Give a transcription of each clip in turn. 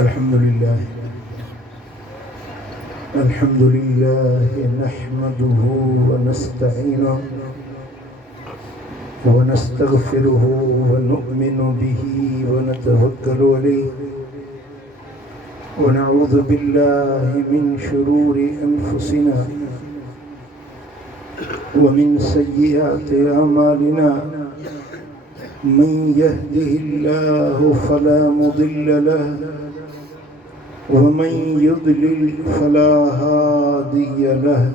अल्हम्दुलिल्लाह नहमदुहु व नस्तईनुहु व नस्तगफिरुहु व नुअमिनु बिही व नतवक्कलु अलैहि व नऊज़ु बिल्लाहि मिन शुरूरि अनफुसिना व मिन सय्यिआति अमालिना मन यहदिहिल्लाहु फला मुदिल्ल लहु वमन युद्लिल फला हादिय लहु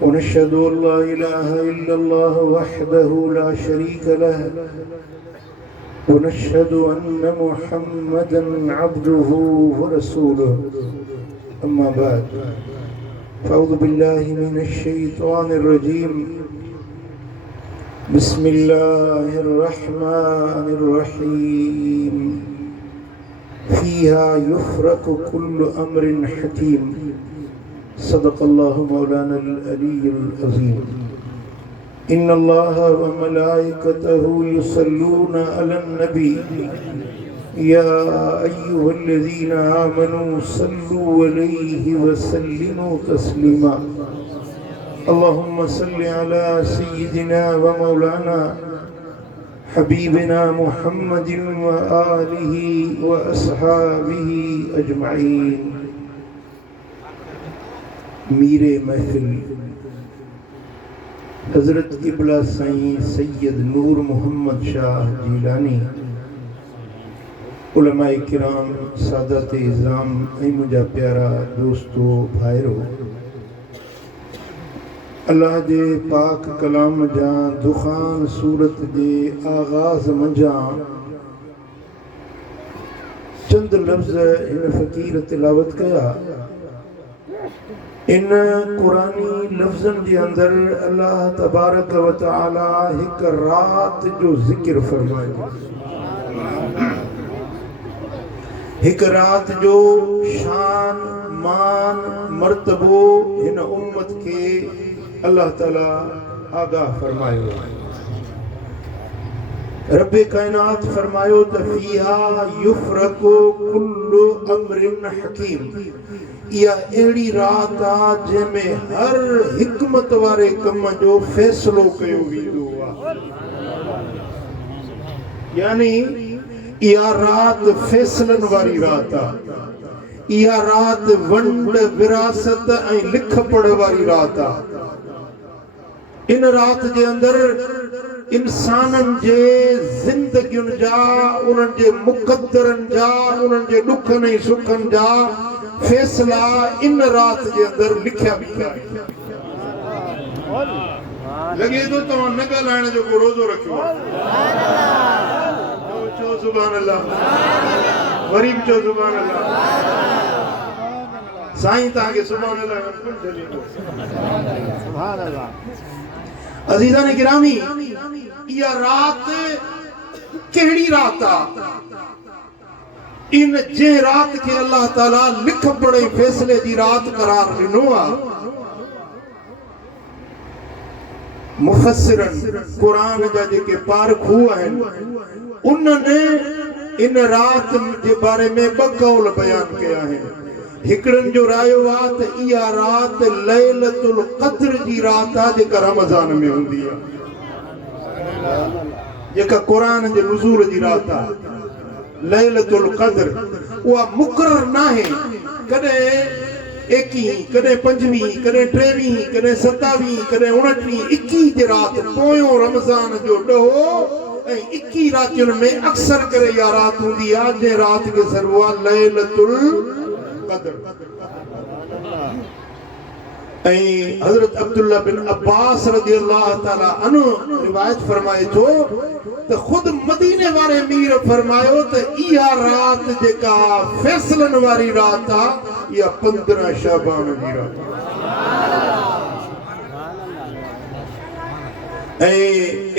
वनशहदु अल्ला इलाहा इल्लल्लाह वहदहु ला शरीक लहु वनशहदु अन्न मुहम्मदन अब्दुहु व रसूलुहु अम्मा बाद फ़अऊज़ु बिल्लाहि मिनश शैतानिर रजीम बिस्मिल्लाहिर रहमानिर रहीम फ़ीहा युफ़रक़ु कुल्लु अम्रिन हकीम सदक़ल्लाहु मौलानल अलीयुल अज़ीम इन्नल्लाह व मलाइकतहु युसल्लूना अलन नबी या अय्युहल्लज़ीना आमनू सल्लू अलैहि व सल्लिमू तस्लीमा अल्लाहुम्मा सल्लि अला सय्यिदिना व मौलाना हबीबिना मुहम्मदिन व आलिहि व अस्हाबिहि अजमईन। मीरे महफिल हज़रत क़िबला साईं सैयद नूर मोहम्मद शाह जीलानी, उलमाए किराम, सादात इज़ाम ऐं मुंहिंजा प्यारा दोस्तो भाइरो, अल्लाह जे पाक कलाम जा दुखान सूरत जे आगाज़ मंझां चंद लफ्ज़ हिन फ़कीर तिलावत कया। इन कुरानी लफ्ज़नि जे अंदर अल्लाह तबारक व तआला हिक रात जो ज़िक्र फरमायो, हिक रात जो शान मान मर्तबो हिन उम्मत के अल्लाह ताला आगाह फरमायो। रब्बे कायनात फरमायो त फ़ीहा युफ़रक़ु कुल्लु अम्रिन हकीम, इहा अहिड़ी रात आ जंहिंमें हर हिकमत वारे कम जो फ़ैसिलो कयो वेंदो आहे। यानी इहा रात फ़ैसिलनि वारी रात आ, इहा रात वंड विरासत ऐं लिख पढ़ वारी रात आ। इन रात जे अंदर इंसाननि जे ज़िंदगियुनि जा, उन्हनि जे मुक़द्दरनि जा, उन्हनि जे ॾुखनि ऐं सुखनि जा फ़ैसिला इन रात जे अंदर लिखिया बीठा आहिनि। लॻे थो तव्हां न ॻाल्हाइण जो को रोज़ो रखियो आहे। चओ सुभान अल्लाह, वरी बि चओ सुभान अल्लाह। साईं तव्हांखे सुभान अल्लाह सुभान अल्लाह। अज़ीज़ान गिरामी, इहा रात कहिड़ी रात आ? इन जे रात के अल्लाह ताला लिख पढ़े फैसले जी रात करार ॾिनो आहे। मुफ़स्सिरन क़ुरान जा जेके पारखू आहिनि उन्हनि इन रात जे बारे में ॿ कौल बयान कया आहिनि। हिकिड़नि जो रायो आहे त इहा रात लैलतुल क़द्र जी रात आहे, जेका रमज़ान में हूंदी आहे, जेका क़ुरान जे नुज़ूल जी रात आहे। लैलतुल क़द्र उहा मुक़रर नाहे, कॾहिं 21, कॾहिं 25, कॾहिं 23, कॾहिं 27, कॾहिं 29, 21 जे रात पोयों रमज़ान जो ॾहों ऐं 21 रातियुनि में अक्सर करे इहा रात हूंदी आहे जंहिं रात खे ज़रूर आहे लैलतुल क़द्र। ऐं हज़रत अब्दुल्ला बिन अब्बास रज़ियल्लाहु ताला अन्हु रिवायत फरमाए थो त ख़ुद मदीने वारे मीर फरमायो त इहा रात जेका फ़ैसलनि वारी रात आहे, इहा 15 शाबान जी रात आहे। ऐं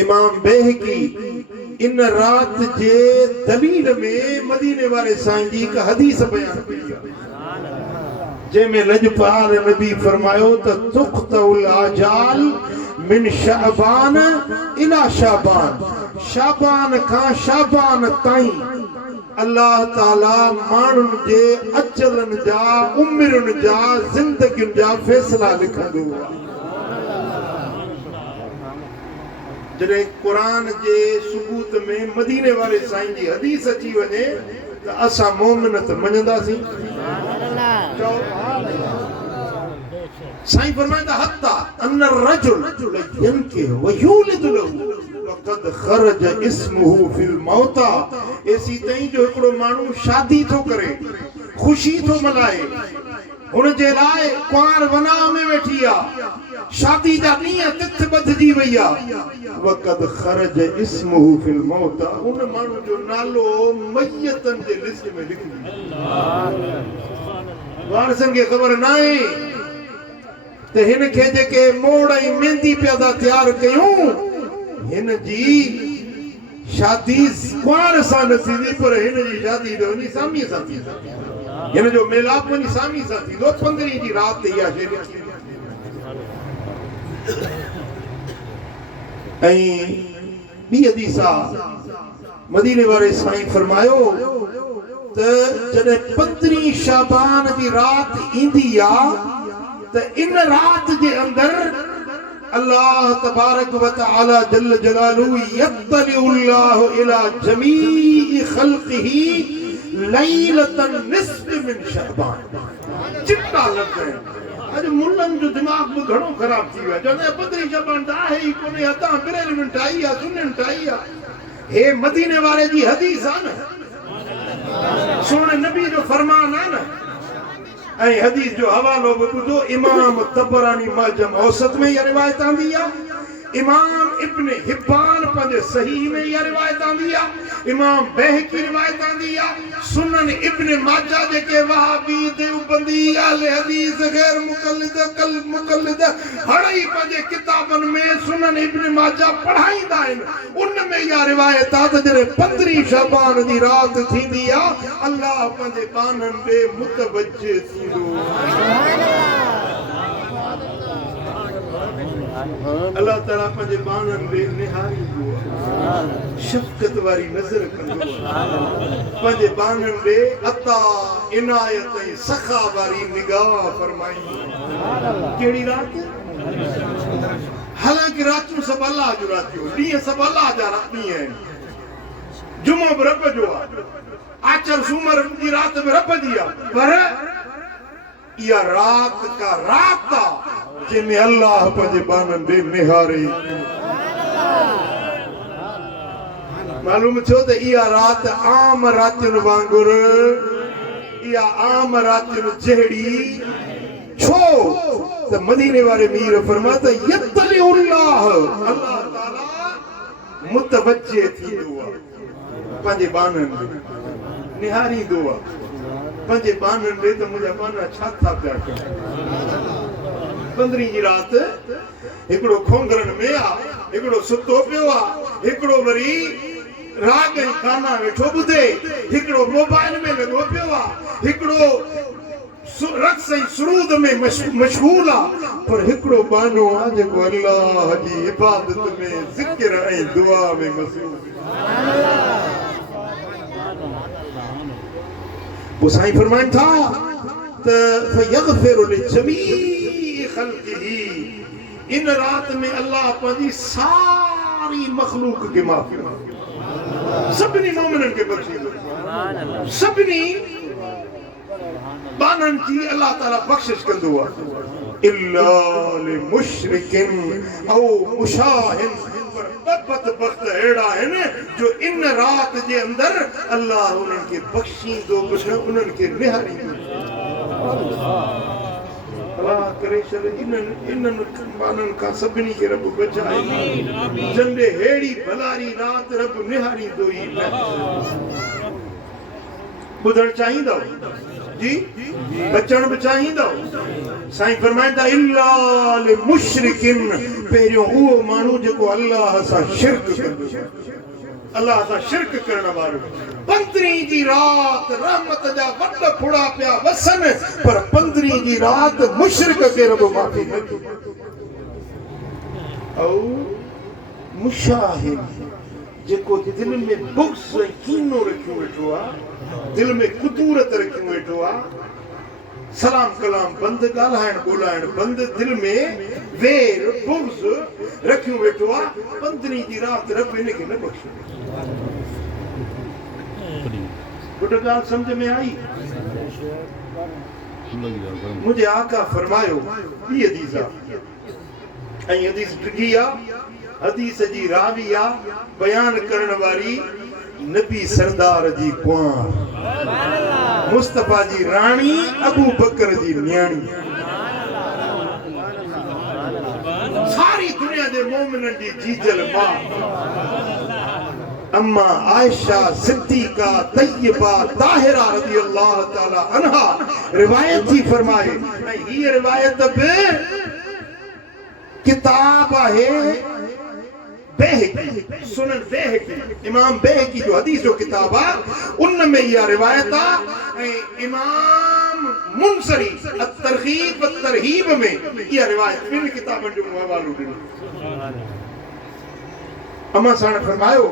इमाम बेहकी इन रात जे दलील में मदीने वारे साईं जी हिकु हदीस बयान कई आहे, जंहिंमें लजपाल नबी फरमायो त तुक़तउल आजाल मिन शाबान इला शाबान, शाबान खां शाबान ताईं अल्लाह ताला माण्हुनि जे अचलनि जा उमिरियुनि जा ज़िंदगियुनि जा फ़ैसिला लिखंदो आहे। जॾहिं क़ुरान जे सबूत में मदीने वारे साईं जी हदीस अची वञे त असां मोमिन त मञंदासीं। साईं फरमाईंदा हत्ता अन रजुल यनकिहु व यूलिदु लहु वक़द खरज इस्मुहु फिल मौता। एसी ताईं जो हिकिड़ो माण्हू शादी थो करे, ख़ुशी थो मल्हाए, हुन जे लाइ कुंवार वना में वेठी आहे, शादी जा ॾींहं तिथ ॿधजी वई आहे, वक़द खरज इस्मुहु फिल मौता, उन माण्हू जो नालो मयतनि जे लिस्ट में लिखियो। वारसनि खे ख़बर न आहे त हिन खे जेके मोड़ ऐं मेहंदी पिया था तयारु कयूं, हिन जी शादी कुंवार सां न थींदी, पर हिन जी शादी त वञी सामीअ सां थींदी, हिन जो मेलाप वञी सामी सां थींदो। 15 जी राति इहा शइ लिखी। ऐं ॿी हदीस आहे, मदीने वारे साईं फरमायो त जॾहिं 15 शाबान जी राति ईंदी आहे त इन राति जे अंदरि अल्लाह तबारक व तआला जल्ल जलालहू यत्तलिउल्लाहु इला जमीइ ख़ल्क़िही लैलतन निस्फ़ मिन शअबान। चिट्टा लफ़्ज़ आहिनि। अॼु मुल्लनि जो दिमाग़ बि घणो ख़राब थी वियो आहे। चवंदा 15 शअबान त आहे ई कोन्हे, हथां बिरेल में ठाही आहे, सुननि ठाही आहे। हे मदीने वारे जी हदीस आहे न, सुहिणे नबी जो फरमान आहे न। ऐं हदीस जो हवालो बि ॿुधो, इमाम तबरानी मुअज्जम औसत में इहा रिवायत आंदी आहे, इमाम इब्न हिब्बान पंहिंजे सहीह में इहा रिवायत आंदी आहे, इमाम बहकी रिवायत आंदी आहे, सुनन इब्न माजा जेके वहाबी देवबंदी अहले हदीस गैर मुक़ल्लिद कल मुक़ल्लिद हड़ई पंहिंजे किताबनि में सुनन इब्न माजा पढ़ाईंदा आहिनि। उन में इहा रिवायत आहे त जॾहिं 15 शअबान जी राति थींदी आहे, अल्लाह पंहिंजे बाननि ॾे मुतवज्जे थींदो। अल्लाह ताला पंहिंजे बाननि ॾे निहारींदो आहे, शफ़क़त वारी नज़र कंदो आहे, पंहिंजे बाननि ॾे अता इनायत ऐं सखा वारी निगाह फरमाईंदो। कहिड़ी राति? हालांकि रातियूं सभु अल्लाह जूं रातियूं, ॾींहं सभु अल्लाह जा ॾींहं आहिनि। जुमो बि रब जो आहे, आचर सूमर जी राति बि रब जी आहे, पर इहा राति का राति आहे जंहिंमें अल्लाह पंहिंजे बाननि ॾे निहारे। मालूम थियो त इहा राति आम रातियुनि वांगुरु, इहा आम रातियुनि जहिड़ी छो त मदीने वारे मीर फरमाया त यत्तलिउल्लाह, अल्लाह ताला मुतवज्जे थींदो आहे, पंहिंजे बाननि ॾे निहारींदो आहे, पंहिंजे बाननि ॾे त मुंहिंजा बाना छा था पिया कनि। 15 जी राति हिकिड़ो खोंगरनि में आहे, हिकिड़ो सुतो पियो आहे, हिकिड़ो वरी राग ऐं गाना वेठो ॿुधे, हिकिड़ो मोबाइल में लॻो पियो आहे, हिकिड़ो रक़्स ऐं सुरूद में मशगूल आहे, पर हिकिड़ो बानो आहे जेको अल्लाह जी इबादत में ज़िक्र ऐं दुआ में मसरूफ़। पोइ साईं फरमाइनि था त फयग़फ़िरु लिजमीइ ख़ल्क़िही, इन राति में अल्लाह पंहिंजी सारी मख़लूक खे माफ़ कंदो, सभिनी मोमिननि खे बख़्शींदो, सभिनी बाननि जी अल्लाह ताला बख़्शिश कंदो आहे। इल्ला लिमुशरिकिन औ मुशाहिन, बदबख्त अहिड़ा आहिनि जो इन राति जे अंदरि अल्लाह उन्हनि खे बख़्शींदो, उन्हनि खे निहारींदो। अल्लाह करे छॾे इन्हनि बाननि खां सभिनी खे रब बचाए, जंहिंॾे अहिड़ी भलारी राति रब निहारींदो ई न। ॿुधणु चाहींदव जी? बचण बि चाहींदव? साईं फरमाईंदा इल्ला लिमुशरिकिन, पहिरियों उहो माण्हू जेको अल्लाह सां शिरक कंदो, अल्लाह सां शिरक करण वारो। 15 जी राति रहमत जा वॾ फुड़ा पिया वसनि, पर 15 जी राति मुशरिक खे रब माफ़ी न ॾींदो। ऐं मुशाहिद, जेको दिल में बुग़्ज़ ऐं कीनो रखियो वेठो आहे, दिल में कुतूरत रखियो वेठो आहे, सलाम कलाम बंदि, ॻाल्हाइण ॿोलाइण बंदि, दिल में वेर बुग़्ज़ रखियो वेठो आहे, 15 जी राति रब हिनखे न बख़्शे। गुड ॻाल्हि सम्झ में आई? मुझे आका फरमायो ॿी हदीस आहे, ऐं हदीस डिघी आहे, हदीस जी रावी आहे, बयान करण वारी नबी सरदार जी कुंवार, मुस्तफा जी राणी, अबू बकर जी न्याणी, सारी दुनिया के मोमिनन जी जीजल मां अम्मा आयशा सिद्दीका तय्यबा ताहिरा रज़ी अल्लाह ताला अन्हा रिवायत थी फरमाए। ये रिवायत बि किताब है बेहकी, सुनन बेहकी, इमाम बेहकी जो हदीस जो किताब है, उनमें यह रिवायत है। इमाम मुनसरी अत-तरगीब व-तरहीब में यह रिवायत इन किताबन जो हवालो ॾिनो। अम्मा साहब ने फरमायो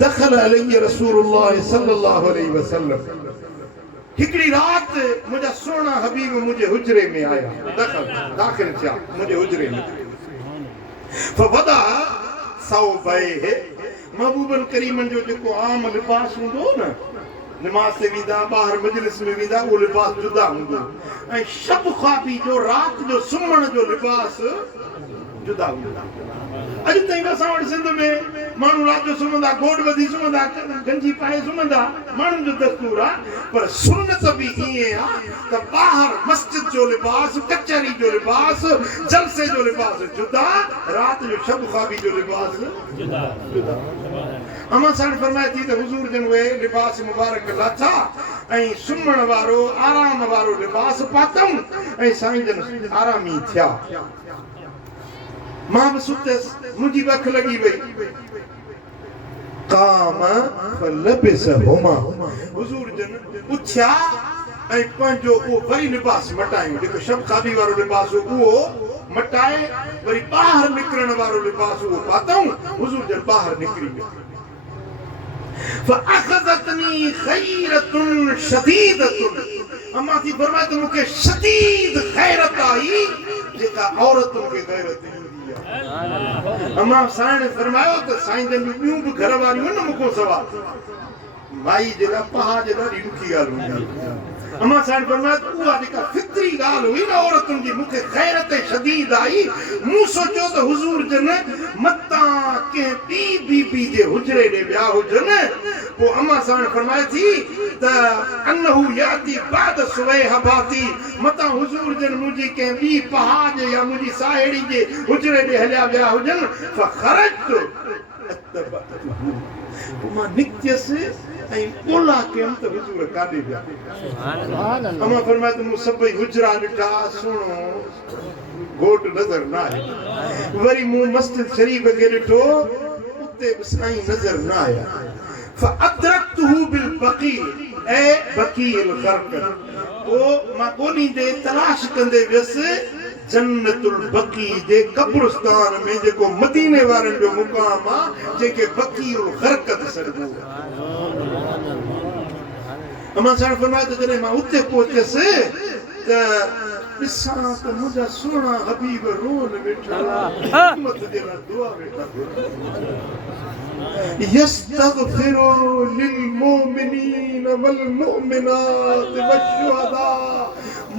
दखल अलैहि रसूलुल्लाह सल्लल्लाहु अलैहि वसल्लम, हिकड़ी रात मुझा सोना हबीब मुझे हुजरे में आया, दाखिल थिया मुझे हुजरे में, फवदा सौबैहि, महबूबन करीमन जो जेको आम लिबास हूंदो न, नमाज से विदा, बाहर मजलिस में विदा, वो लिबास जुदा हूंदो, ऐं शब ख्वाबी जो रात जो सुम्हण जो लिबास जुदा हूंदो। अॼु ताईं असां वटि सिंध में माण्हू राति जो सुम्हंदा, गोॾ ॿधी सुम्हंदा, गंजी पाए सुम्हंदा, माण्हुनि जो दस्तूर आहे, पर सुन्नत बि ईअं आहे त ॿाहिर मस्जिद जो लिबास, कचहरी जो लिबास, जलसे जो लिबास जुदा, राति जो शब ख्वाबी जो लिबास जुदा। अम्मा साहब फरमाए थी त हुज़ूर जन उहे लिबास मुबारक लाथा ऐं सुम्हण वारो आराम वारो लिबास पातऊं ऐं साईं जन आरामी थिया। मां बि सुतसि, मुंहिंजी बि अखि लॻी वई। काम फलबिसहुमा, हुज़ूर जन उथिया ऐं पंहिंजो उहो वरी लिबास मटायूं, जेको शब ख़ाबी वारो लिबास हो उहो मटाए वरी ॿाहिरि निकिरण वारो लिबास उहो पातऊं। हुज़ूर जन ॿाहिरि निकिरी विया। फअख़ज़तनी ख़ैरतुन शदीदतुन, अम्मा थी फरमाए त मूंखे शदीद ख़ैरत आई, जेका औरतुनि खे ग़ैरत ईंदी आहे। अम्मा साईं ने फरमायो त साईं जन ॿियूं बि घर वारियूं न मूंखां सवाइ, माई जे लाइ पहा जे ॾाढी ॾुखी ॻाल्हि हूंदी। अम्मा साईं फरमायो त उहा जेका फितरी ॻाल्हि हुई न औरतुनि जी, मूंखे ख़ैरत शदीद आई। मूं सोचियो त हुज़ूर जन मतां कंहिं ॿी बीबी जे हुजरे ॾे विया हुजनि। पोइ अम्मा साईं फरमाए थी त अनहु याती बाद सुवैहबाती, मतां हुज़ूर जन मुंहिंजी कंहिं ॿी पहाज या मुंहिंजी साहेड़ी जे हुजरे ॾे हलिया विया हुजनि। फख़रजतु अतबअतहु, मां निकितसि ऐं ॻोल्हा कयमि त हुज़ूर काॾे विया। अम्मा फरमाए त मूं सभई हुजरा ॾिठा, सुहिणो घोट नज़र न आयो। वरी मूं मस्जिद शरीफ़ खे ॾिठो, उते बि साईं नज़र न आया। फअदरक्तहु बिलबक़ीअ, ऐ बक़ीअल ग़रक़द, पोइ मां ॻोल्हींदे तलाश कंदे वियुसि जन्नतुल बक़ी जे कब्रिस्तान में, जेको मदीने वारनि जो मुक़ाम आहे, जेके बक़ीउल ग़रक़द सॾिबो आहे। अम्मा साहब फरमाए त जॾहिं मां उते पहुतसि त ॾिसां त मुंहिंजा सुहिणा हबीब रोन वेठा, उम्मत जे लाइ दुआ वेठा यस्तग़फिरु लिल मोमिनीन वल मोमिनात वश्शुहदा,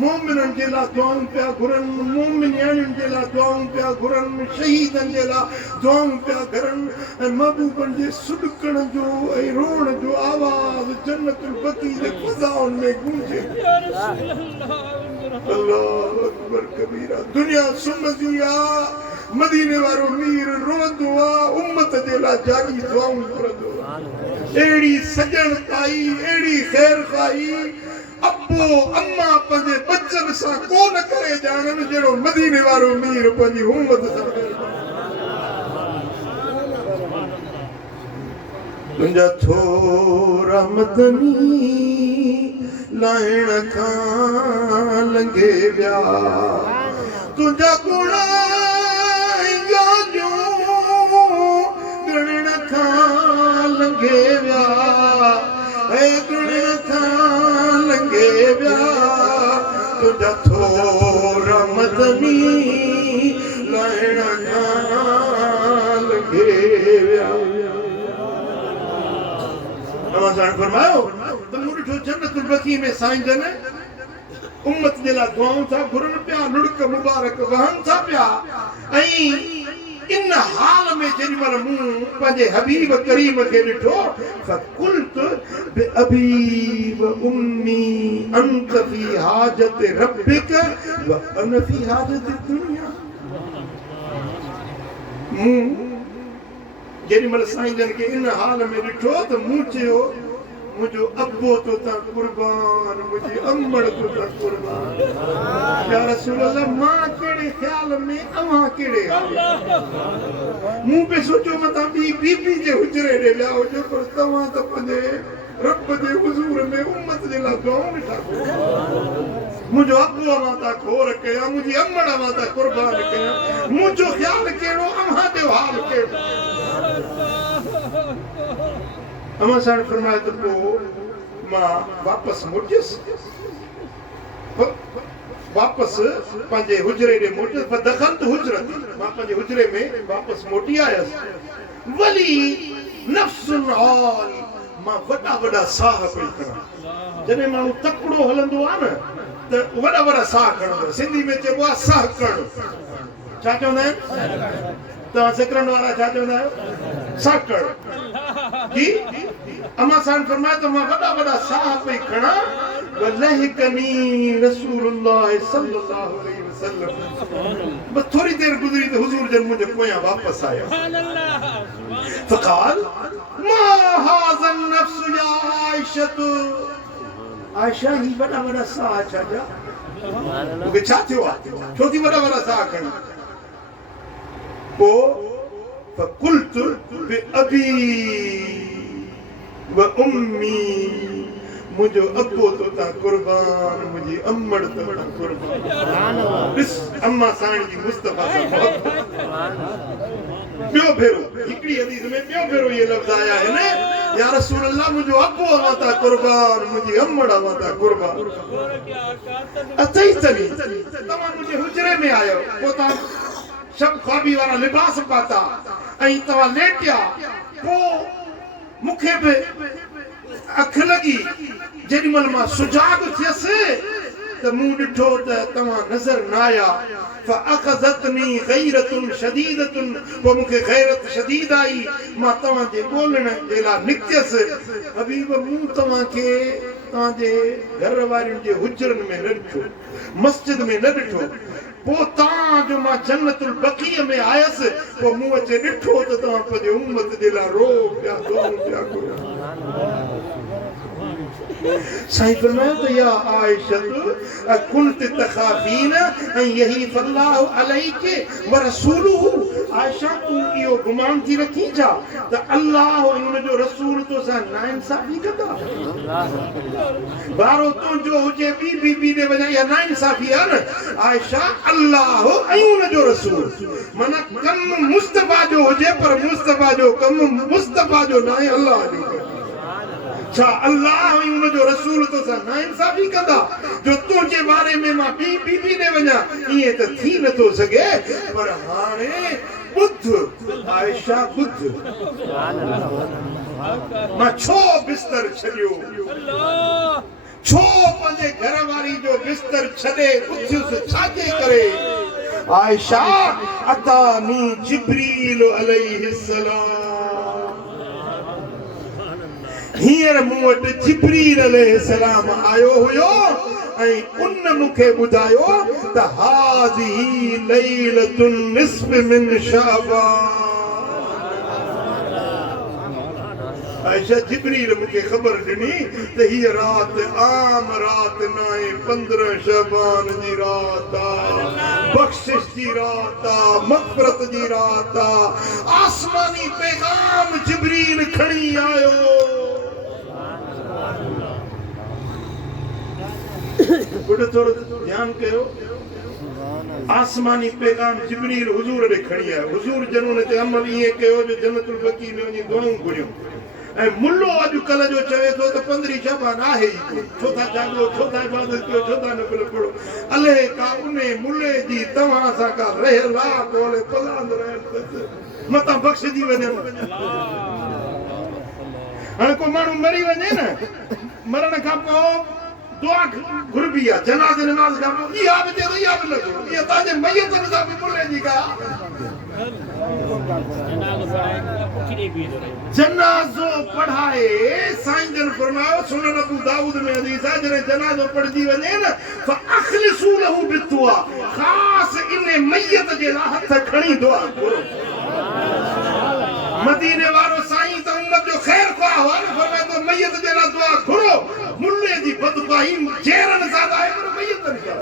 मोमिननि जे लाइ दुआऊं पिया घुरनि, मोमिनियाणियुनि जे लाइ दुआऊं पिया घुरनि, शहीदनि जे लाइ दुआऊं पिया घुरनि, ऐं महबूबनि जे सुॾकण जो ऐं रोअण जो आवाज़ जन्नतुल बक़ी जे फ़ज़ाउनि में गूंजे। अल्लाहु अकबर कबीरा। दुनिया सुम्हंदी आहे, मदीने वारो मीर रोंदो आहे, उम्मत जे लाइ जागी दुआऊं घुरंदो आहे। अहिड़ी सजण पाई, अहिड़ी ख़ैर खाई अब्बो अम्मा पंहिंजे बचनि सां कोन करे ॼाणनि, जहिड़ो मदीने वारो मीर पंहिंजी उम्मत सां। तुंहिंजा थोरा मदनी लाहिण खां लंघे विया, तुंहिंजा गुण ॻाल्हियूं ॻणण खां लंघे विया लंघे विया तुझा थोरा मदनी लहण लंघे विया फरमायो तो मुझे जन्नतुल बकी में साईं जन उम्मत जे लाइ दुआऊं था घुरनि पिया लुड़क मुबारक वहनि था पिया ऐं इन हाल में जेॾी महिल मूं पंहिंजे हबीब करीम खे ॾिठो फकुल्त बिअबी व उम्मी अंत फी हाजत रब्बिक व अना फी हाजत दुनिया जेॾी महिल साईं जन खे इन हाल में ॾिठो त मूं चयो मुझो अब्बो तो ता कुर्बान मुझे अम्मड़ तो ता कुर्बान या रसूल अल्लाह मां केड़े ख्याल में अवा केड़े मूं पे सोचो मता बीबी जे हुजरे दे लाओ जो पर तवा त पंजे रब जे हुजूर में उम्मत जे ला दुआ निठा मुझो अब्बो माता खोर कया मुझी अम्मड़ माता कुर्बान कया मुझो ख्याल केड़ो अवा दे हाल केड़ो अमा साण फरमाए तो को मां वापस मुड़ियस वापस पंहिंजे हुजरे ॾे मोटियसि पर दखल तो हुजरत मां पंहिंजे हुजरे में वापस मोटी आयसि वली नफ्सुन आल मां वॾा वॾा साह पई खणा जॾहिं माण्हू तकिड़ो हलंदो आहे न त वॾा वॾा साह खणंदो सिंधी में चइबो आहे साह खणो छा चवंदा आहिनि तव्हां सिकरण वारा छा चवंदा आहियो साह खणो जी अमा साण फरमाए तो मां वॾा वॾा साह पई खणा वलहकनी रसूलुल्लाह सल्लल्लाहु अलैहि वसल्लम बस थोड़ी देर गुजरी तो हुजूर जन मुझे पोयां वापस आया फकाल मा हाज़ा नफ्स या आयशा आयशा ही वॾा वॾा साह छा जा मूंखे छा थियो आहे छो थी वॾा वॾा साह खणी पोइ फकुल्त बिअबी व उम्मी मुझो अब्बो तो ता कुर्बान मुझी अम्मड़ तो ता कुर्बान इस अम्मा साण जी मुस्तफा से मोहब्बत ॿियो भेरो हिकिड़ी हदीस में ॿियो भेरो ये लफ़्ज़ आया है ने या रसूल अल्लाह मुझो अब्बो माता कुर्बान मुझी अम्मड़ माता कुर्बान अचई तनी तमाम मुझे हुजरे में आयो पोता सब ख्वाबी वाला लिबास पाता ऐं तवा लेटिया पो मुखे बि अख लगी जेॾी महिल मां सुजाग थियसि त मूं ॾिठो त तव्हां नज़र न आया फअख़ज़तनी गैरतुन शदीदतुन पोइ मूंखे गैरत शदीद आई मां तव्हांजे ॻोल्हण जे लाइ निकितसि हबीब मूं तव्हांखे तव्हांजे घर वारियुनि जे हुजरनि में न ॾिठो मस्जिद में न ॾिठो पोइ तव्हां जो मां जन्नतुल बक़ीअ में आयसि पोइ मूं अचे ॾिठो त तव्हां पंहिंजे उम्मत जे लाइ रो पिया दुआ पिया कयो साईं फरमायो त या आयशा कुंत तखाफीन ऐं यही फल्लाहु अलैके व रसूलुहु आयशा तूं इहो गुमान थी रखी छा त अल्लाह ऐं उन जो रसूल तोसां नाइंसाफ़ी कंदा बारो तुंहिंजो हुजे ॿी बीबी ॾे वञा या नाइंसाफ़ी आहे न आयशा अल्लाह ऐं उन जो रसूल माना कमु मुस्तफ़ा जो हुजे पर मुस्तफ़ा जो कमु मुस्तफ़ा जो न आहे अल्लाह जो छा अल्लाह ऐं उन जो रसूल तोसां नाइंसाफ़ी कंदा जो तुंहिंजे बारे में मां ॿी बीबी ॾे वञा ईअं त थी नथो सघे पर हाणे ॿुध आयशा ॿुध मां छो बिस्तर छॾियो छो पंहिंजे घर वारी जो बिस्तर छॾे उथियुसि छाजे करे आयशा अतानी जिब्रील अलैहिस्सलाम हींअर मूं वटि जिब्रील अलैहिस्सलाम आयो हुयो ऐं उन मूंखे ॿुधायो त हाज़िही लैलतुन निस्फ़ मिन शाबान आयशा जिब्रील मूंखे ख़बर ॾिनी त हीअ राति आम राति न आहे 15 शबान जी राति आहे बख़्शिश जी राति आहे मग़फ़िरत जी राति आहे आसमानी पैगाम जिब्रील खणी आयो थोड़ो ध्यान कयो आसमानी पैगाम जिब्रील हुजूर ॾे खणी आयो हुजूर जन उन ते अमल ईअं कयो जो जन्नतुल बक़ी में वञी दुआऊं घुरियूं ऐं मुल्लो अॼुकल्ह जो चवे थो त 15 शबान आहे छो था जाॻो छो था इबादत कयो छो था नफ़िल पढ़ो अले का उन्हे मुल्ले जी तव्हां सां का रहला कोले पलांद रहनि मतां बख़्शजी वञनि हाणे को माण्हू मरी वञे न मरण खां पोइ दुआ घुरबी आहे जनाज़े नमाज़ खां पोइ इहा बि चए थो इहा बि न करो इहा तव्हांजे मयतनि सां बि मुल्ले जी का जनाज़ो पढ़ाए साईं जन फरमायो सुनन अबू दाऊद में हदीस आहे जॾहिं जनाज़ो पढ़जी वञे न फअखलिसू लहू बिदुआ ख़ास इन मयत जे लाइ हथ खणी दुआ करो मदीने वारो साईं त उम्मत जो ख़ैर ख़्वाह हुआ न फरमाए तो मयत जे लाइ दुआ घुरो मुल्ले जी बददुआई जेरन ज़्यादा आहे पर मयतनि खे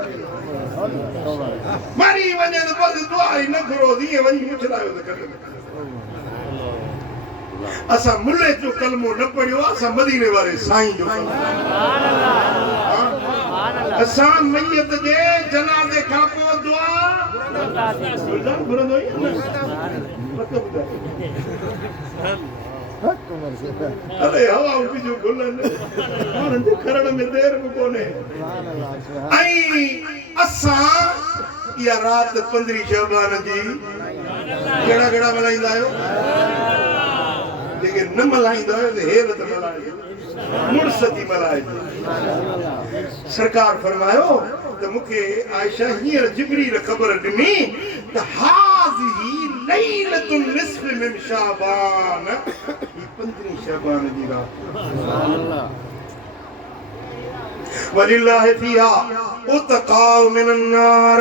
मरी वञे त बस दुआ ई न घुरो ईअं वञी मुछलायो त करे असां मुल्ले जो कलमो न पढ़ियो असां मदीने वारे साईं जो असां मयत जे जनाज़े खां पोइ दुआ घुरंदो ई अरे हवा जो गुलनि माण्हुनि जे खरण में देर बि कोन्हे ऐं असां इहा राति 15 शबान जी कहिड़ा कहिड़ा मल्हाईंदा आहियो जेके न मल्हाईंदा आहियो त हेर त मल्हाइजो मुड़स थी मल्हाइजो सरकार फरमायो त मूंखे आयशा हींअर जिबरील ख़बर ॾिनी त हाज़िही लैलतुन निस्फ़ मिन शाबान 15 शबान जी रात वलिल्लाहि फीहा उतक़ाउ मिनन नार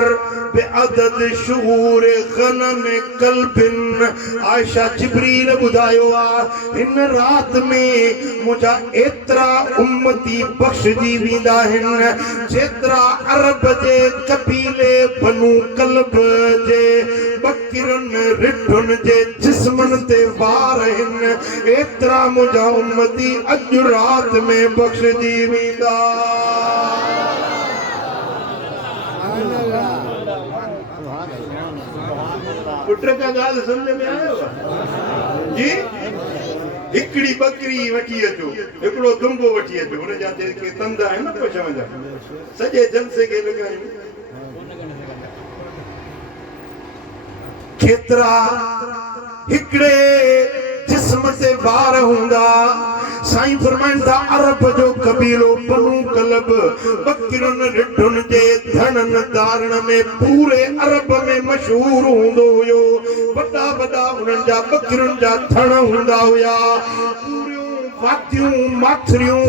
बिअदद शुहूर गनम कल्बिन आयशा जिब्रील ॿुधायो आहे हिन राति में मुंहिंजा एतिरा उम्मती बख़्शजी वेंदा आहिनि जेतिरा अरब जे कबीले बनू कल्ब जे बकिरनि रिढुनि जे जिस्मनि ते वार आहिनि एतिरा मुंहिंजा उम्मती अॼु राति में बख़्शजी वेंदा पुट का ॻाल्हि सम्झ में आयो जी हिकिड़ी बकरी वठी अचो हिकिड़ो दुंबो वठी अचो हुन जा जेके तंद आहिनि न पशुअनि जा सॼे जलसे खे लॻायूं केतिरा हिकिड़े जिस्म ते वार हूंदा साईं फरमाइनि था अरब जो कबीलो बनू कलब बकरियुनि रिढुनि जे धणनि दारण में पूरे अरब में मशहूर हूंदो हुयो वॾा वॾा उन्हनि जा बकरियुनि जा थण हूंदा हुया वातियूं माथरियूं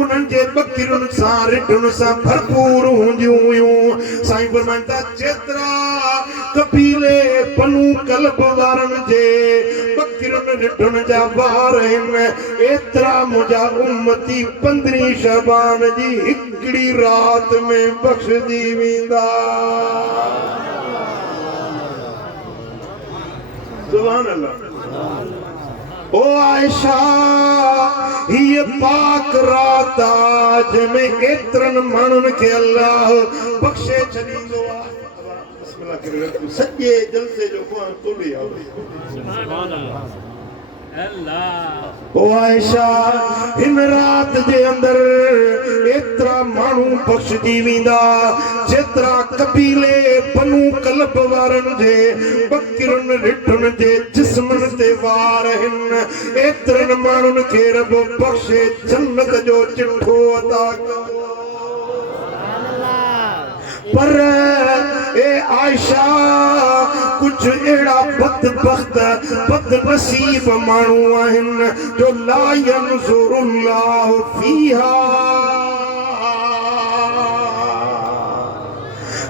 उन्हनि जे बकरियुनि सां रिढुनि सां भरपूर हूंदियूं हुयूं साईं फरमाइनि था जेतिरा कबीले बनू कलब वारनि जे बकरियुनि रिढुनि जा वार आहिनि एतिरा मुंहिंजा उम्मती 15 शबान जी हिकिड़ी राति में बख़्शजी वेंदा सुभान अल्लाह ओ आयशा ये पाक रात जंहिंमें एतिरनि माण्हुनि खे अल्लाह बख़्शे छॾींदो आहे सॼे जलसे जो तोड़ी ओ आयशा हिन राति जे अंदरि एतिरा माण्हू बख़्शजी वेंदा जेतिरा कबीले बनू कलब वारनि जे बकरियुनि रिढुनि जे जिस्मनि ते वार आहिनि एतिरनि माण्हुनि खे रब बख़्शे जन्नत जो चिठो अता कयो पर ए आयशा कुछ अहिड़ा बदबख्त बदनसीब माण्हू आहिनि जो ला यंज़ुरुल्लाहु फीहा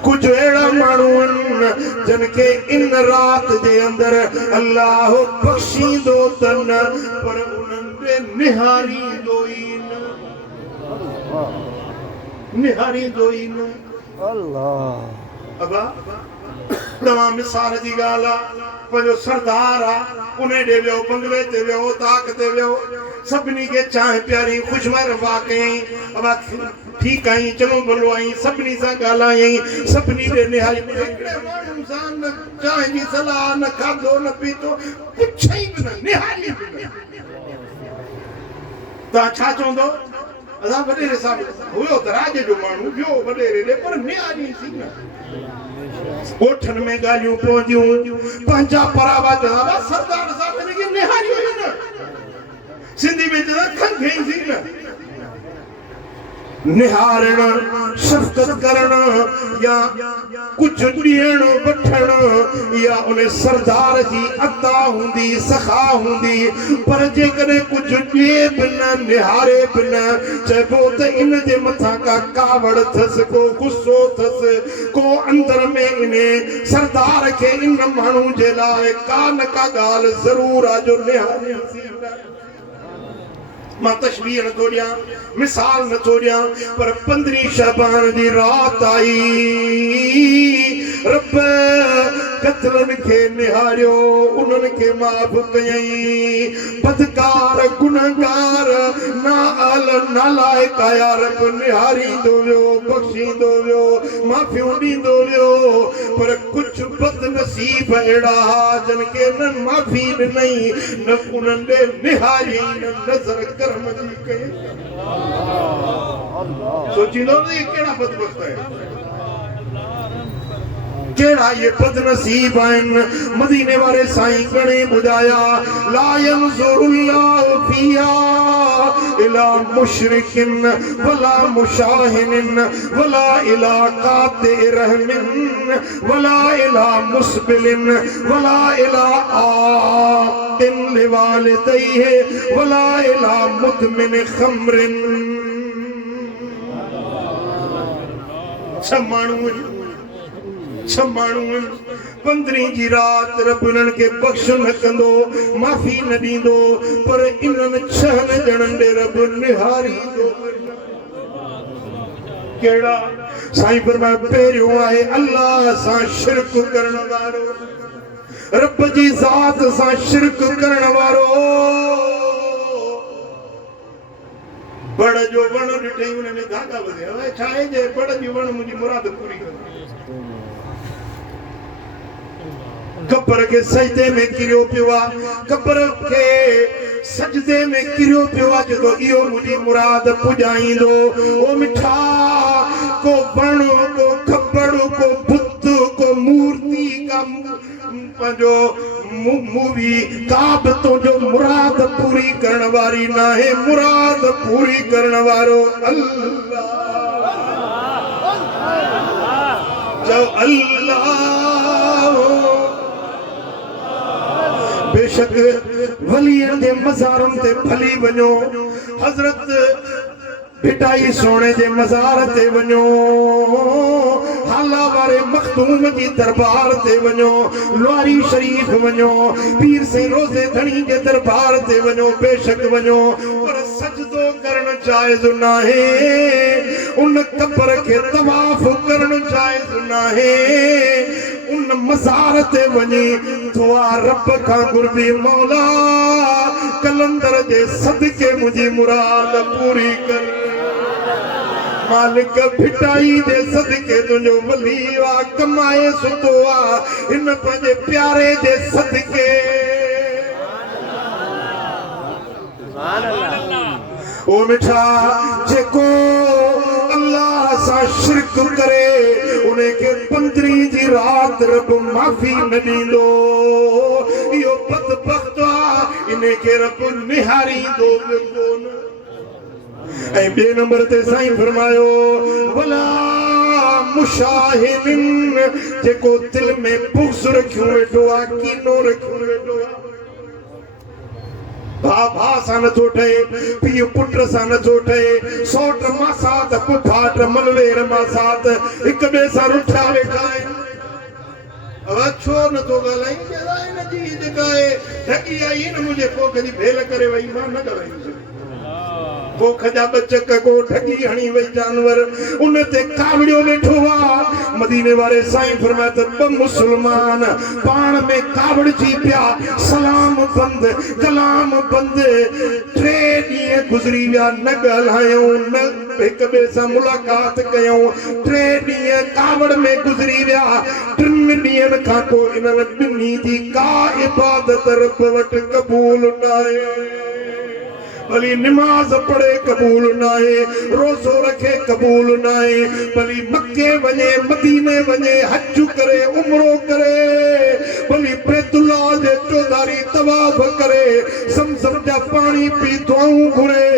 कुछ अहिड़ा माण्हू आहिनि जिन खे इन राति जे अंदरि अल्लाह बख़्शींदो अथनि पर उन्हनि खे निहारींदो ई न अल्लाह अबा तमाम मिसाल जी ॻाल्हि आहे पंहिंजो सरदार आहे उन ॾे वियो बंगले ते वियो ताक ते वियो सभिनी खे चांहि पियारी ख़ुशमर वाकई अबा ठीकु आई चङो भलो आई सभिनी सां ॻाल्हायई सभिनी ॾे निहारी हिकिड़े माण्हू सां न चांहि जी सलाह न खाधो न पीतो पुछई बि न निहारी बि न ता छा चवंदो असां वॾेरे साहब हुयो त राज जो माण्हू वियो वॾेरे ॾे पर न्यारी थी न ॻोठनि में ॻाल्हियूं पवंदियूं पंहिंजा परावा चवंदा सरदार साहब हिनखे निहारी हुई न सिंधी में चवंदा खंघे थी न निहारण शफ़क़त करण या कुछ ॾियण वठण या उन सरदार जी अता हूंदी सखा हूंदी पर जेकॾहिं कुछ ॾिए बि न निहारे बि न चइबो त इन जे मथां का कावड़ अथसि को गुस्सो अथसि को अंदर में इन सरदार खे इन माण्हू जे लाइ का न का ॻाल्हि ज़रूर आहे जो निहारे मां तशबीह नथो ॾियां मिसाल नथो ॾियां पर 15 शबान जी रात आई रब कतलनि खे निहारियो उन्हनि खे माफ़ कयई बदकार गुनहगार नाअल नालाइक आया रब निहारींदो वियो बख़्शींदो वियो माफ़ियूं ॾींदो वियो पर कुछ बदनसीब अहिड़ा जिन खे न माफ़ी ॾिनई न उन्हनि ॾे निहारी न नज़र करम जी कई सोचींदो न कहिड़ा बदबख्त आहिनि केड़ा ये बदनसीब आहिनि मदीने वारे साईं घणे ॿुधाया ला यंज़ुरुल्लाहु फिया इला मुशरिकिन वला मुशाहिनिन वला इला काति रहमिन वला इला मुस्बिलिन वला इला आतिन लिवालिदैहि वला इला मुदमिन खमरिन छ माण्हू 15 जी रात रब उन्हनि खे बख़्श न कंदो माफ़ी न ॾींदो पर इन्हनि 6 ॼणनि ॾे रब निहारींदो कहिड़ा साईं फरमाए पहिरियों आहे अल्लाह सां शिरक करण वारो रब जी ज़ात सां शिरक करण वारो बड़ जो वण ॾिठई उन्हनि धागा ॿधिया छा आहे जे बड़ जी वण मुंहिंजी मुराद पूरी करे कब्र के सजदे में किरियो पियो आहे कब्र के सजदे में किरियो पियो आहे जो इहो मुंहिंजी मुराद पुॼाईंदो ओ मिठा को वण को खपड़ को बुत को मूर्ति का पंहिंजो मूवी का बि तुंहिंजो मुराद पूरी करण वारी न आहे मुराद पूरी करण वारो अल्लाह जो अल्लाह बेशक वलियन दे मज़ारनि ते फली वञो हज़रत भिटाई सोने जे मज़ार ते वञो हाला वारे मखदूम जी दरबार ते वञो लुआरी शरीफ वञो पीर से रोज़े धणी जे दरबार ते वञो बेशक वञो पर सजदो करण जायज़ नाहे उन कब्र खे तवाफ करण जायज़ नाहे उन मज़ार ते वञी दुआ रब खां घुरबी मौला कलंदर जे सदके मुंहिंजी मुराद पूरी कर मालिक भिटाई दे सदके तुंहिंजो वली आ कमाए सुतो आ इन पंहिंजे प्यारे जे सदके ओ मिठा जेको अल्लाह सां शिरक करे उन्हें के 15 जी रात रब माफ़ी न ॾींदो इहो बदबख्त आहे इन्हें के रब निहारींदो बि कोन ऐं ॿिए नंबर ते साईं फरमायो वला मुशाहिनिन जेको दिल में बुग़्ज़ रखियो वेठो आहे कीनो रखियो वेठो आहे भाउ सां नथो ठहे पीउ पुट सां नथो ठहे सौट मासात पुफाट मलवेर मासात हिक ॿिए सां रुठा वेठा आहिनि छो नथो ॻाल्हाई हिन जी जेका आहे ठगी आई न मुंहिंजे पोख जी भेल करे वई मां न ॻाल्हाईंदुसि पोख जा बचक को ठगी हणी वई जानवर उन ते कावड़ियो वेठो आहे मदीने वारे साईं फरमाए त 2 मुस्लमान पाण में कावड़जी पिया सलाम बंद कलाम बंद 3 ॾींहं गुज़री विया न ॻाल्हायूं न हिक ॿिए सां मुलाक़ात कयूं 3 ॾींहं कावड़ में गुज़री विया 3 ॾींहंनि खां पोइ इन्हनि ॿिन्ही जी का इबादत रब वटि क़बूल न आहे भली नमाज पढ़े कबूल नाहे, रोज़ो रखे कबूल नाहे, भली मक्के वने मदीने वने हज करे उमरो करे, भली बैतुल्लाह जे चौधारी तवाफ करे, समसम जा पानी पी दुआऊं घुरे,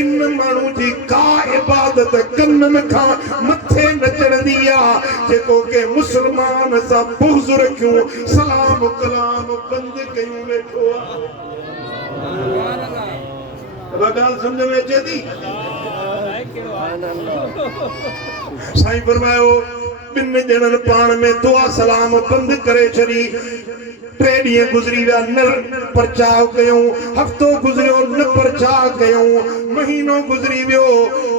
इन माण्हू जी का इबादत कन्नन खां मथे नचण दी आ जेको के मुसलमान सां बुग़्ज़ रखियूं सलाम कलाम बंद कयूं वेठो आ। ॻाल्हि समझ में अचे थी? साईं फरमायो ॿिनि ॼणनि पाण में दुआ सलाम बंदि करे छॾी, 3 ॾींहं गुज़री विया न परचाव कयूं, हफ़्तो गुज़रियो न परचाव कयूं, महीनो गुज़री वियो,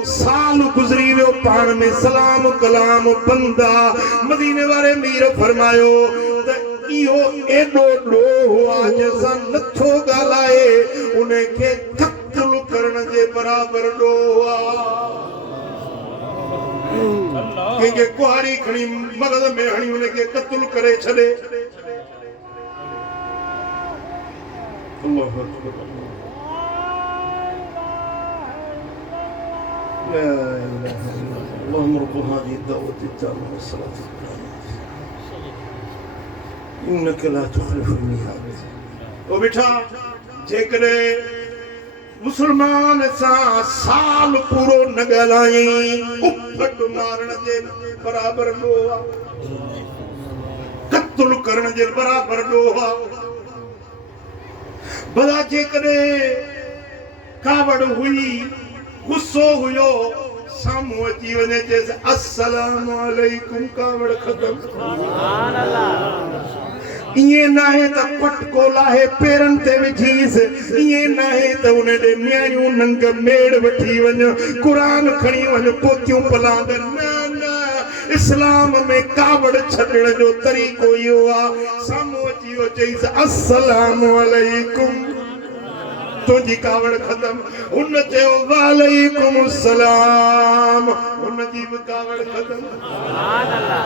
साल गुज़री वियो, पाण में सलाम कलाम बंदि आ। मदीने वारे मीर फरमायो त इहो एॾो ॾोह आहे जंहिंसां नथो ॻाल्हाए, उन खे क़त्ल करण जे बराबरि ॾोह आहे। कंहिंखे कुहाड़ी खणी मगज़ में हणी उन खे क़त्ल करे छॾे। अल्लाहु अकबर। ला इलाहा इल्लल्लाह मुरब्बु हाज़िहि दावत ताम्मा वस्सलात इन्नका ला तुख़लिफ़ुल मियाद। ओ बेटा जेकॾहिं मुसलमान सां साल पूरो न ॻाल्हाई उफट मारण जे बराबरि ॾोह आहे, क़त्ल करण जे बराबरि ॾोह आहे। भला जेकॾहिं कावड़ हुई, गुस्सो हुयो, साम्हूं अची वञे चएसि अस्सलाम अलैकुम, कावड़ ख़तम। सुभान अल्लाह। इएं नाहे त पटको लाहे पेरनि ते विझीसि, इएं नाहे त उन ॾे न्याणियूं नंग मेड़ वठी वञ, क़ुरान खणी वञ, पोतियूं पलांद। न न, इस्लाम में कावड़ छॾण जो तरीक़ो इहो आहे। साम्हूं अची वियो चईसि अस्सलाम अलैकुम, तुंहिंजी कावड़ ख़तम। हुन चयो वालेकुम सलाम, हुनजी बि कावड़ ख़तम। सुभान अल्लाह।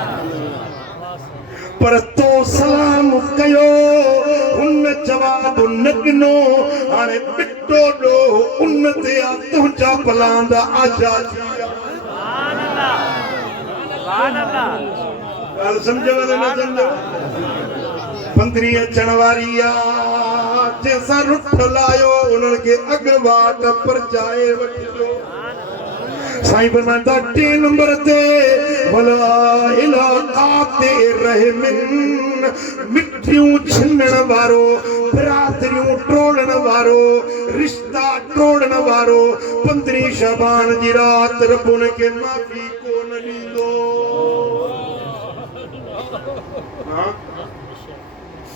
पर तो सलाम कयो, हुन जवाब न ॾिनो, हाणे बिटो ॾोह उन ते आ, तुंहिंजा पलांदा आज़ाद थी विया। सुभान अल्लाह, सुभान अल्लाह। ॻाल्हि सम्झव न सम्झव? 15 अचण वारी आ, जंहिंसां रुठ लायो उन्हनि खे अॻुवाट परचाए वठिजो। साईं फरमाईंदा 3 नंबर ते वला इलाक़ाते रहमिन, मिठियूं छिनण वारो, बिरादरियूं टोड़ण वारो, रिश्ता टोड़ण वारो, 15 शबान जी रात रब उन खे माफ़ी कोन ॾींदो।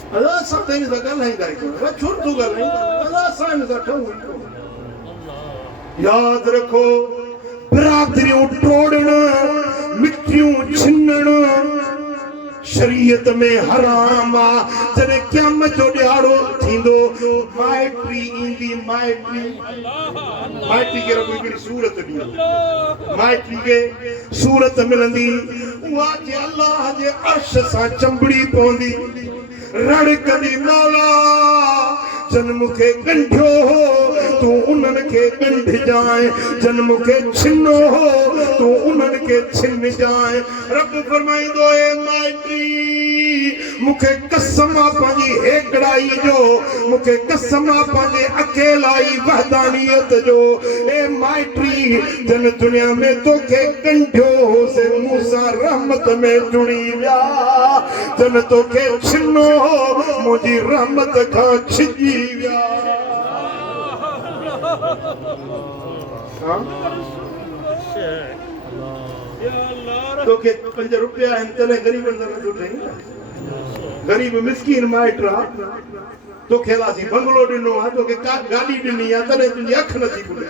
अल्लाह सां त हिन सां ॻाल्हाईंदा आहियूं, छो नथो ॻाल्हाईंदा? अल्लाह सां हिन सां ठहूं। यादि रखो, बिरादरियूं टोड़ण, मिठियूं छिनण शरीयत में हराम आ। जॾहिं क़यामत जो ॾियारो थींदो, माइटी ईंदी, माइटी खे रब हिकिड़ी सूरत ॾींदो, माइटी खे सूरत मिलंदी, उहा जे अल्लाह जे अर्श सां चंबड़ी पवंदी, रड़ कंदी, मौला जन मूंखे ॻंढियो हो तूं उन्हनि खे ॻंढिजांइ, जन मूंखे छिनो हो तूं उन्हनि खे छिनजांइ। रब फरमाईंदो ए माइटी, मूंखे कसम आहे पंहिंजी हेकड़ाई जो, मूंखे कसम आहे पंहिंजे अकेलाई वहदानियत जो। ए माइटी, जन दुनिया में तोखे ॻंढियो होसि, मूं सां रहमत में जुड़ी विया, जन तोखे छिनो हो मुंहिंजी रहमत खां छिजी विया। तोखे 5 रुपया आहिनि तॾहिं ग़रीबनि सां नथो ठही न। ग़रीब मिसकीन माइट आहे, तोखे अलासी बंगलो ॾिनो आहे, तोखे का गाॾी ॾिनी आहे, तॾहिं तुंहिंजी अख नथी खुले।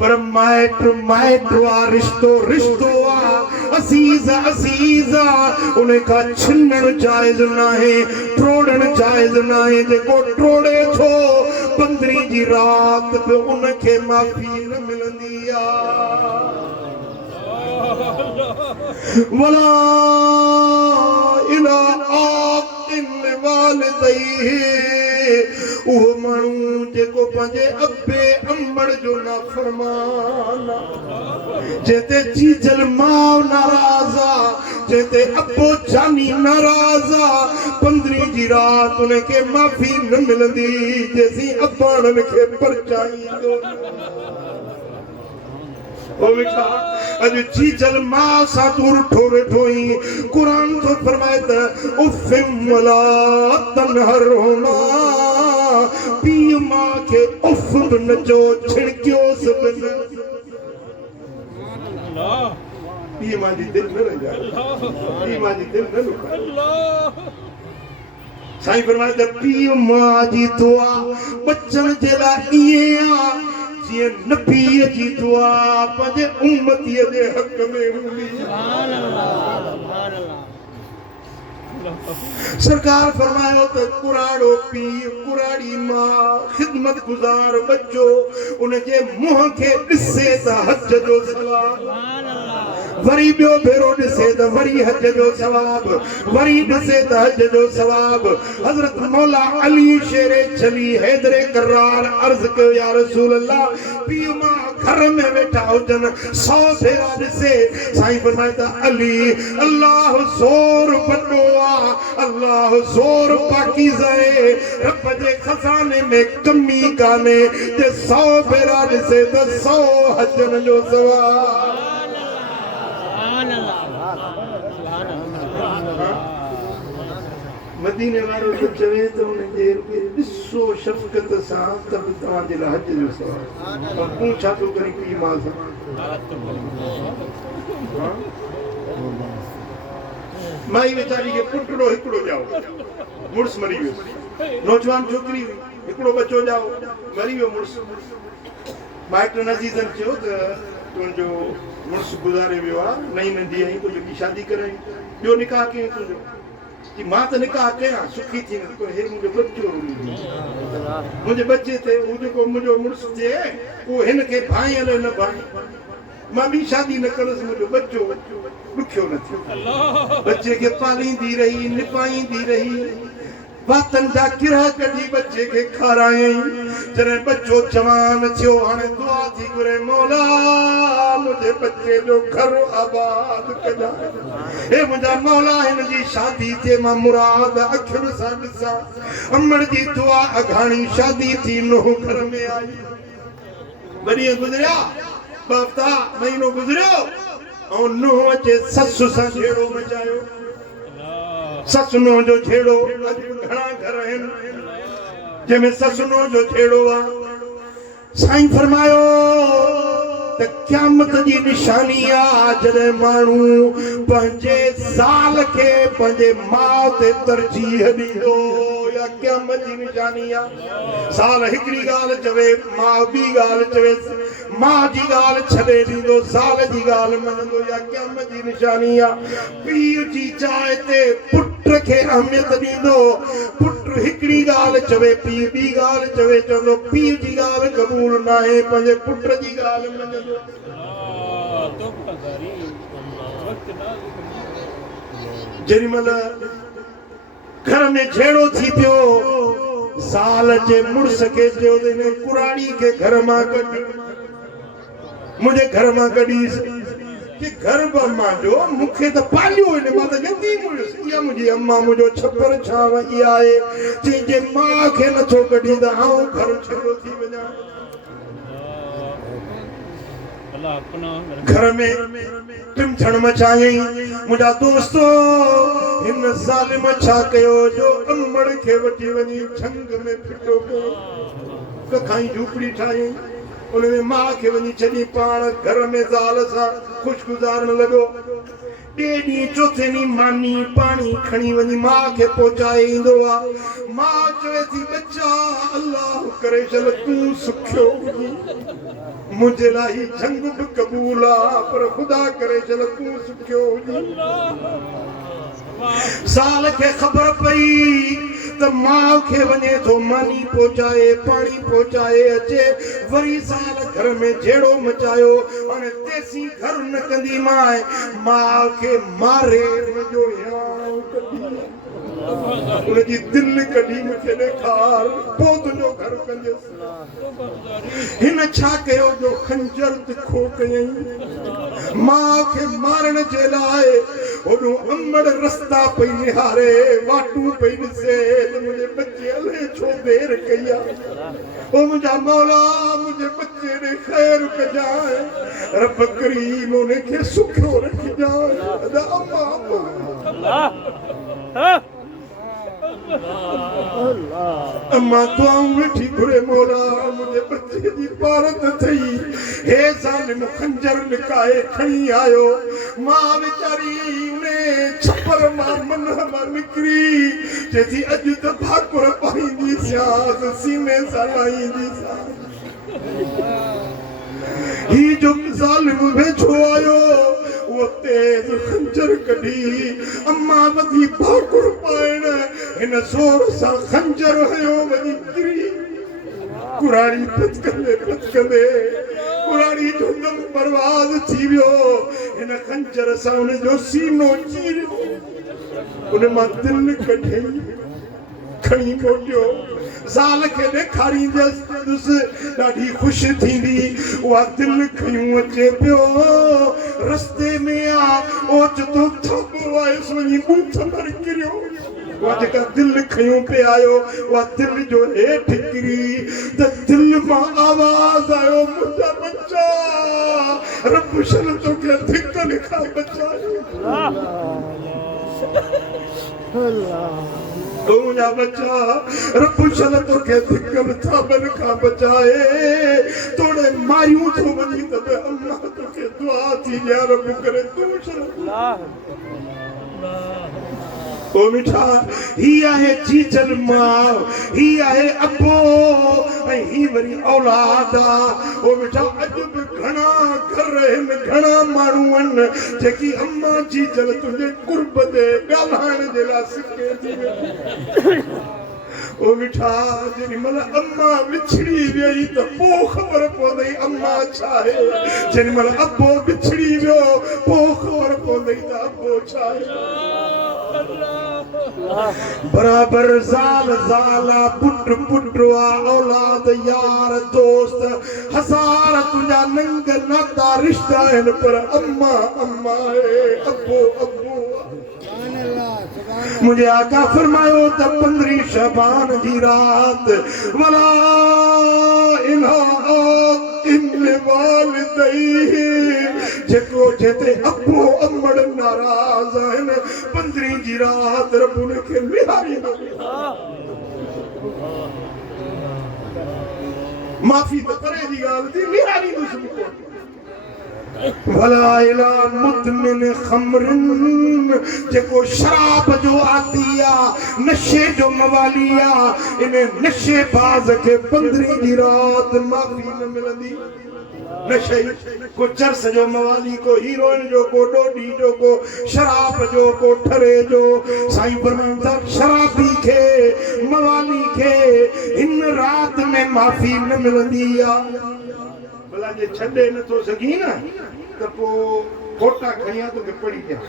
पर माइट माइट आहे, रिश्तो रिश्तो आहे, असीज़ असीज़ आहे, उन खां छिनण जाइज़ न आहे, टोड़ण जाइज़ न आहे। जेको टोड़े थो 15 जी रात बि उन खे माफ़ी न मिलंदी आहे। वला इला आक़िन वालिदैहि उहो माण्हू जेको पंहिंजे अबे अम्मड़ जो नाफरमान जेते चीजल मां नाराज़ आ जेते अबो जानी नाराज़ आ 15 जी रात उनखे माफ़ी न मिलंदी जेसी अबाणन खे परचाईंदो ओ बेटा अज चीजल मां सा दूर ठोरे ठोई कुरान तो फरमाए त उफिम वला तनहरमा पी मां के उफ न जो छिड़कियो सब अल्लाह पी मां जी दिल न रंजा पी मां जी दिल न लुका अल्लाह साईं फरमाए त पी मां जी दुआ बच्चन जेला इया जी नबी जी दुआ पंहिंजे उम्मतीअ जे हक़ में हूंदी सुभान अल्लाह सुभान अल्लाह सरकार फरमायो त कुराड़ो पी कुराड़ी मां खिदमत गुजार बच्चो उनजे मुंह खे ॾिसे त हज जो सवाब सुभान अल्लाह वरी ॿियो भेरो ॾिसे त वरी हज जो सवाब वरी ॾिसे त हज जो सवाब हज़रत मौला अली शेरे चली हैदरे करार अर्ज़ कयो या रसूल अल्लाह पीउ मां घर में वेठा हुजनि 100 भेरा ॾिसे साईं फरमाए त अली अल्लाह ज़ोर वॾो आहे अल्लाह ज़ोर पाकीज़ा आहे रब जे खज़ाने में कमी कान्हे जे 100 भेरा ॾिसे त 100 हजनि जो सवाब मदीने वारो तो चवे तो उनजे ॾिसो शफ़क़त सां त तव्हांजे लाइ हज जो सवाब और तूं छा थो करी पी मां सां माई वीचारी खे पुटड़ो हिकिड़ो ॼाओ मुड़ुस मरी वियो नौजवान छोकिरी हिकिड़ो बच्चो ॼाओ मरी वियो मुड़ुस माइट नज़ीज़नि चयो त तुंहिंजो मुड़ुस गुज़ारे वियो आहे नई नंढी आई तुंहिंजी ॿी शादी कराई ॿियो निकाह कयईं तुंहिंजो कि मां त निकाह कयां सुखी थी पर हे मुंहिंजो बच्चो मुंहिंजे बच्चे ते उहो जेको मुंहिंजो मुड़ुस थिए उहो हिन खे भाई हले न भाई मां ॿी शादी न कंदुसि मुंहिंजो बच्चो ॾुखियो न थियो बच्चे खे पालींदी रही निपाईंदी रही वातन जा किरह कढी बच्चे खे खारायईं जॾहिं बच्चो जवान थियो हाणे दुआ थी घुरे मौला मुंहिंजे बच्चे जो घर आबाद कजां हे मुंहिंजा मौला हिन जी शादी थिए मां मुराद अखियुनि सां ॾिसां अमड़ जी दुआ अघाणी शादी थी नूंहं घर में आई वरी गुज़रिया 2 हफ़्ता महीनो गुज़रियो ऐं नूंहं अचे ससु सां झेड़ो मचायो ससु नूंहं जो झेड़ो अॼु घणा घर आहिनि जंहिंमें ससु नूंहं जो झेड़ो आहे साईं फरमायो त क़यामत जी निशानी आहे जॾहिं माण्हू पंहिंजे ज़ाल खे पंहिंजे माउ ते तरजीह ॾींदो या क़यामत जी निशानी आहे ज़ाल हिकिड़ी ॻाल्हि चवे माउ ॿी ॻाल्हि चवे मां जी ॻाल्हि छॾे ॾींदो ज़ाल जी ॻाल्हि मञंदो या क़यामत जी निशानी आहे पीउ जी जाइ ते पुट खे अहमियत ॾींदो पुट हिकिड़ी ॻाल्हि चवे पीउ ॿी ॻाल्हि चवे चवंदो पीउ जी ॻाल्हि क़बूल न आहे पंहिंजे पुट जी ॻाल्हि मञंदो जेॾीमहिल घर में झेड़ो थी पियो ज़ाल जे मुड़ुस खे चयो त कुराड़ी खे घर मां कढ मुझे घर मां कढीस कि घर बम्मा जो मुखे त पालियो ने मां त जंदी मुझे या मुझे अम्मा मुझो छप्पर छाव इया आहे जे मां खे न छो कढी त आऊं घर छेड़ो थी वञा अल्लाह अपना घर में टिम छण मचाई मुझा दोस्तो इन ज़ालिम छा कयो जो अमड़ खे वठी वञी झंग में फिटो कयो कखाई झूपड़ी ठाही उनमें मां खे वञी छॾी पाण घर में ज़ाल सां ख़ुशि गुज़ारण लॻो ॿिए ॾींहुं चोथे ॾींहुं मानी पाणी खणी वञी मां खे पहुचाए ईंदो आहे मां चवे थी बच्चा अल्लाह करे छल तूं सुखियो मुझे लाइ जंग भी कबूल आ पर खुदा करे चल तू सुखियो हुजी साल के खबर पई त मां खे वञे थो मानी पहुचाए पाणी पहुचाए अचे वरी साल घर में जहिड़ो मचायो हाणे तेसी घर न कंदी मां खे मारे मुंहिंजो उनजी दिल कढी मूंखे ॾेखार पोइ तुंहिंजो घर कंदसि हिन छा कयो जो खंजर तिखो कयईं मां खे मारण जे लाइ ओॾो अमड़ रस्ता पई निहारे वाटूं पई ॾिसे त मुंहिंजे बचे हले छो देर कई आहे ओ मुंहिंजा मौला मुंहिंजे बचे ॾे ख़ैर कजांइ रब करीम उनखे सुखियो रखजांइ अम्मा दुआऊं वेठी घुरे मौला मुंहिंजे बचे जी पारत थई हे ज़ालिम खंजर लिकाए खणी आयो मां वीचारी उन छपर मां मन मां निकिरी चेती अॼु त भाकुर पाईंदी सियां सीने सां लाहींदी ही जो ज़ालिम वेठो आयो वो तेज खंजर कढी अम्मा वधी भाकुर पाइण हिन ज़ोर सां खंजर हयो वञी किरी कुराड़ी पचकंदे कुराड़ी जो दम बर्बाद थी वियो हिन खंजर सां हुनजो सीनो चीरियो उन मां दिल कढी खणी मोटियो ज़ाल खे ॾेखारींदसि ॾाढी ख़ुशि थींदी उहा दिल खयूं अचे पियो रस्ते में ओचितो थप आयुसि वञी बूथ भर किरियो उहा जेका दिल खयूं पे आयो उहा दिल जो हेठि किरी त दिल मां आवाज़ आयो मुंहिंजा बच्चा रब शल तोखे धिकनि खां बचायो मुंहिंजा बच्चा रब शल तोखे धिकनि थाबनि खां बचाए तोड़े मारियूं थो वञी त अल्लाह तोखे दुआ थी ॾिया रब करे तूं ओ मिठा ही आहे चीचल मां ही आहे अबो ऐं ही वरी औलाद ओ मिठा अॼु बि घणा घर आहिनि घणा माण्हू आहिनि जेकी अम्मा चीचल तुंहिंजे कुर्ब ते ॻाल्हाइण जे लाइ सिके थी ओ मिठा जेॾी महिल अम्मा विछड़ी वई त पोइ ख़बर पवंदी अम्मा छा आहे जेॾी महिल अबो विछड़ी वियो पोइ ख़बर पवंदी त अबो छा आहे बराबर ज़ाल ज़ाला पुट औलाद यार दोस्त हज़ार तुंहिंजा नंग नाता रिश्ता आहिनि पर अम्मा अम्मा अबो अबो मुझे आका फरमायो त 15 शबान जी रात वला इलाहा इल्ला वालिदैहि जेको जेते अबो अम्मड़ नाराज़ आहिनि 15 जी रात रब उनखे विहारी माफ़ी त करे जी ॻाल्हि थी विहारी दुश्मन भला इला मुदमिन खमरन जेको शराब जो आदिया नशे जो मवालिया इन नशे बाज के 15 जी रात माफी न मिलंदी नशे को चर्स जो मवाली को हीरोइन जो को डोडी जो को शराब जो को ठरे जो साईं फरमाईंदा शराबी के मवाली के इन रात में माफी न मिलंदी आ भला जे छॾे नथो सघी न त पोइ फोटा खणी तोखे पढ़ी ॾियां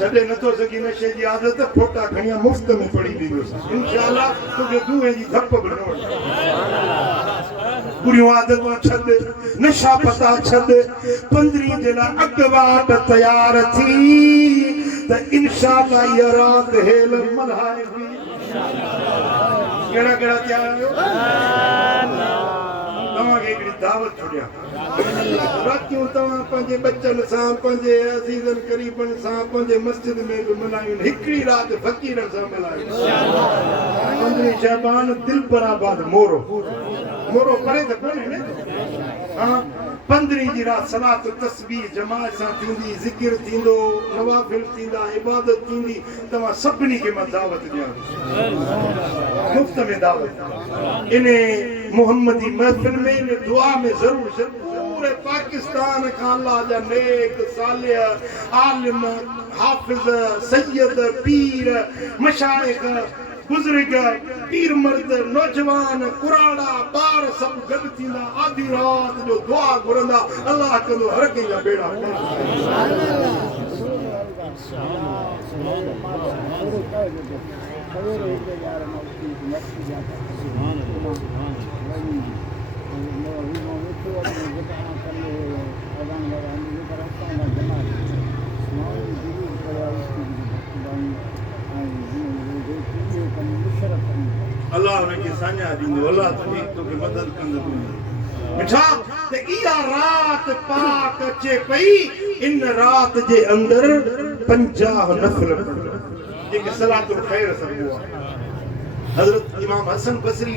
छॾे नथो सघी नशे जी आदत फोटा खणी मुफ़्त में पढ़ी ॾींदुसि इंशाअल्लाह तोखे दूहे जी धप बि न वठे बुरियूं आदतूं छॾ नशा पता छॾ 15 जे लाइ अॻुवाट तयार थी त इंशाअल्लाह इहा राति हेल मल्हाए थी कहिड़ा कहिड़ा तयार आहियो तव्हांखे हिकिड़ी दावत छॾियां रातियूं तव्हां पंहिंजे बच्चनि सां पंहिंजे अज़ीज़नि क़रीबनि सां पंहिंजे मस्जिद में बि मल्हायूं हिकिड़ी राति फ़क़ीरनि सां मल्हायूं 15 शबान दिलबराबाद मोरो परे त कोन्हे न हा 15 जी राति सलात तस्बीह जमात सां थींदी ज़िक्र थींदो नवाफ़िल थींदा इबादत थींदी तव्हां सभिनी खे मां दावत ॾियां मुफ़्त में दावत इन मोहम्मदी महफ़िल में इन दुआ में ज़रूरु पूरे पाकिस्तान का अल्लाह जा नेक सालिह आलिम हाफिज सैयद पीर मशाइख बुजुर्ग पीर मर्द नौजवान कुराड़ा बार सब गॾु थींदा आधी रात जो दुआ घुरंदा अल्लाह कंदो हर कंहिंजा बेड़ा अल्लाह उनखे साञा ॾींदो अल्लाह तोखे मदद कंदो मिठा ते इहा रात पाक अचे पई इन रात जे अंदर 50 नफ़ल जेके सलातुल खैर सबो आहे हज़रत इमाम हसन बसरी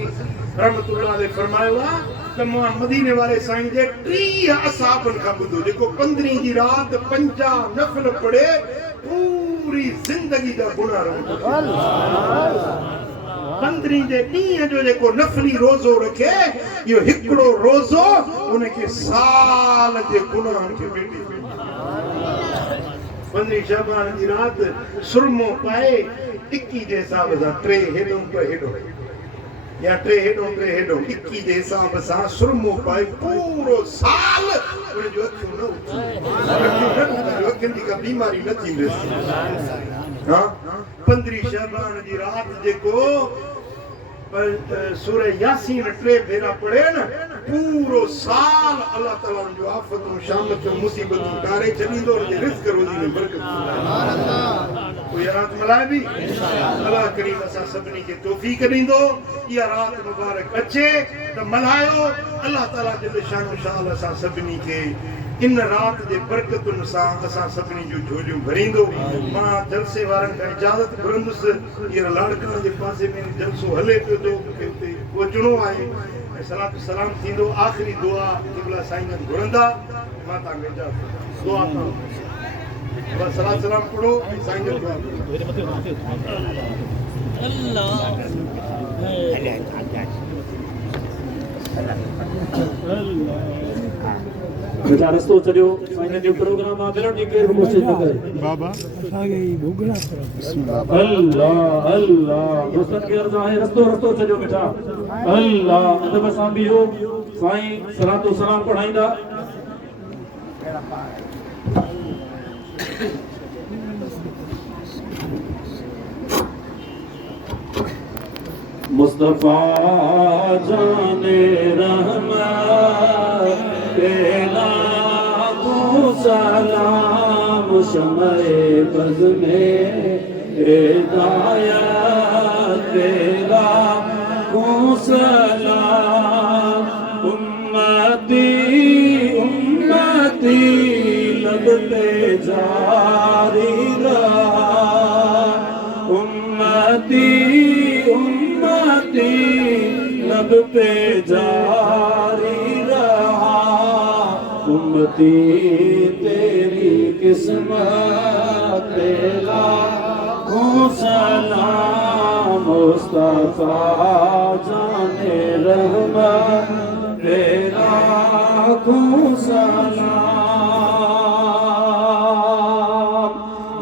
रहमतुल्लाह अलैहि फरमायो आहे त मां मदीने वाले साईं जे 30 असहाबन खां ॿुधो जेको 15 जी रात 50 नफ़ल पढ़े पूरी ज़िंदगी जा गुनाह रहंदा 15 जे ॾींहं जो जेको नफ़ली रोज़ो रखे इहो हिकिड़ो रोज़ो उनखे साल जे गुनाहनि खे मेटे 15 शबान जी रात सुरमो पाए 21 जे हिसाब सां 3 हेॾो पर हेॾो या 3 हेॾो 21 जे हिसाब सां सुरमो पाए पूरो साल उन जो अखियूं न उथी अखियुनि जी का बीमारी न थींदसि हाँ 15 शबान जी रात जेको सूरह यासीन 3 भेरा पढ़े न पूरो साल अल्लाह ताला जो आफतों शामतों मुसीबतों टारे छॾींदो उनजे रिज़्क़ रोज़ी में बरकत सुभान अल्लाह कोई रात मल्हाए बि अल्लाह करीम असां सभिनी खे तौफ़ीक़ ॾींदो इहा रात मुबारक अचे त मल्हायो अल्लाह ताला जे शान शाल असां सभिनी खे इन रात जे बरकतुनि सां असां सभिनी जूं झोलियूं भरींदो मां जलसे वारनि खां इजाज़त घुरंदुसि हींअर लाड़काणे जे पासे में जलसो हले पियो थो मूंखे हुते पहुचणो आहे ऐं सलात सलाम थींदो आख़िरी दुआ क़िबला साईं जन घुरंदा मां तव्हांखे इजाज़त दुआ करो सलात सलाम पढ़ो ऐं साईं जन दुआ बेटा रस्तो चढ़ियो साईं जो प्रोग्राम आ मिलण जी केर कोशिश न करे बाबा असांखे ई भोगला अल्लाह अल्लाह दोस्तन के अर्ज़ आहे रस्तो चढ़ियो बेटा अल्लाह अदब सां बिहो साईं सलातो सलाम पढ़ाईंदा मुस्तफा जाने रहमत तेरा सलाम शमए बज़ में हिदायत तेरा सलाम उम्मती उम्मती लब पे जारी रहा उम्मती उम्मती लब पे जारी रहा उम्मती तेरी किस्मत तेरा सलाम मुस्तफा जाने रहमत तेरा सलाम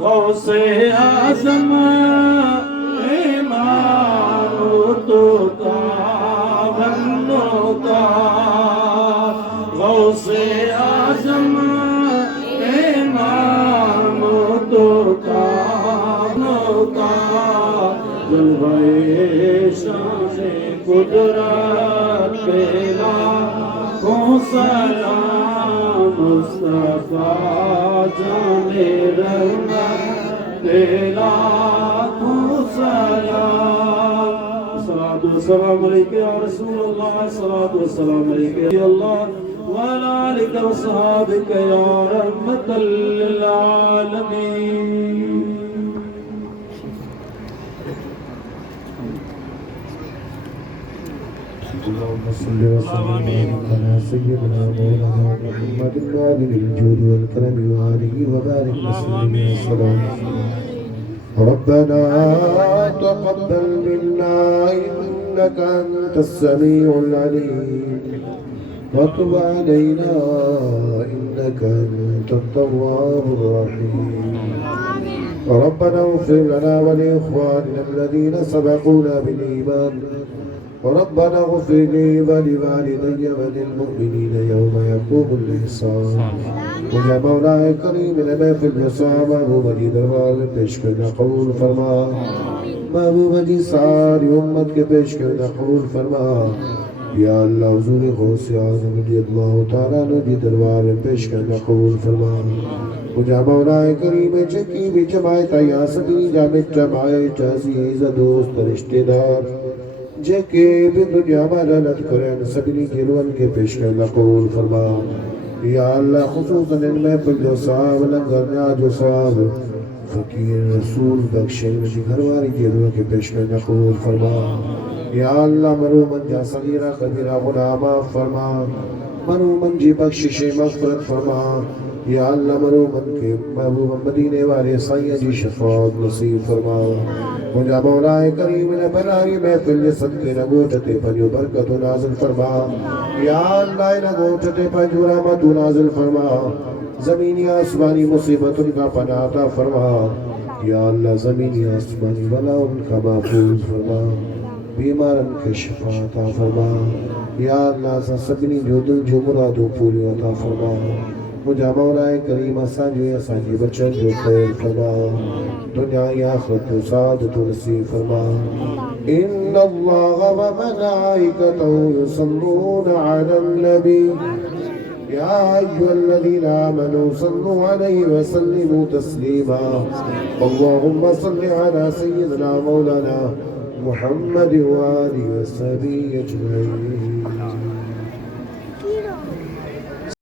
गौसे आज़म ईमान तो तावन्नो का गौसे आज़म ईमान तो जलवाए शान कुदरत पेला को सलाम मुस्तफा जाने रहमत पेला को सलाम सलातु सलाम अलैका या रसूल अल्लाह सलातु सलाम अलैका या अल्लाह वाला आलिका व सहाबिका या रहमतल लिल आलमीन اللهم صل وسلم على سيدنا مولانا محمد النادر الجود والكرم وآله وبارك وسلم وسلم ربنا تقبل منا إنك أنت السميع العليم وتب علينا إنك أنت التواب الرحيم. ربنا اغفر لنا ولإخواننا الذين سبقونا بالإيمان. وربنا اغفر لي ولوالدي وللمؤمنين يوم يقوم الحساب. मुझे मौलाए करीम ने महफिल में महबूब जी दरबार में पेश करना कबूल फरमा। महबूब जी सारी उम्मत के पेश करना कबूल फरमा। या अल्लाह हुजूर गौस आज़म रज़ियल्लाहु तआला अन्हु जी दरबार में पेश करना कबूल फरमा। मुझे मौलाए करीम की भी जमायत या सभी जामित जमायत अजीज दोस्त रिश्तेदार जेके भी दुनिया में रहमत करें सभी के रुअन के पेश करना कबूल फरमा। या अल्लाह खुसूसन इनमें पर जो साहब लंगर जो साहब फकीर रसूल बख्शे जी घरवारी के रुआ के पेश करना कबूल फरमा। या अल्लाह मरूमन जा सगीरा कबीरा गुनामा फरमा। मरूमन जी बख्शिश मग़फ़िरत फरमा। या अल्लाह मरूमन के महबूब मदीने वाले साईं जी शफाअत नसीब फरमा। मुझा मौलाए करीम ने बनाई महफिल सदके नगोचते पंजो बरकत नाज़िल फरमा। या अल्लाह नगोचते पंजो रहमत नाज़िल फरमा। ज़मीनी आसमानी मुसीबतुन का पनाह अता फरमा। या अल्लाह ज़मीनी आसमानी बला उनका महफूज फरमा। बीमारन के शिफा अता फरमा। या अल्लाह सभिनी जो दिल जो मुरादों पूरी अता फरमा। मुझा मौलाए करीम असांजी बच्चन जो खैर फरमा। दुनिया या आखिरत में सादत नसीब फरमा। इन्नल्लाह व मलाइकतहु युसल्लूना अलन नबी या अय्युहल्लज़ीना आमनू सल्लू अलैहि व सल्लिमू तस्लीमा। अल्लाहुम्मा सल्लि अला सय्यिदिना मौलाना मुहम्मद व आलिहि व सहबिहि अजमईन।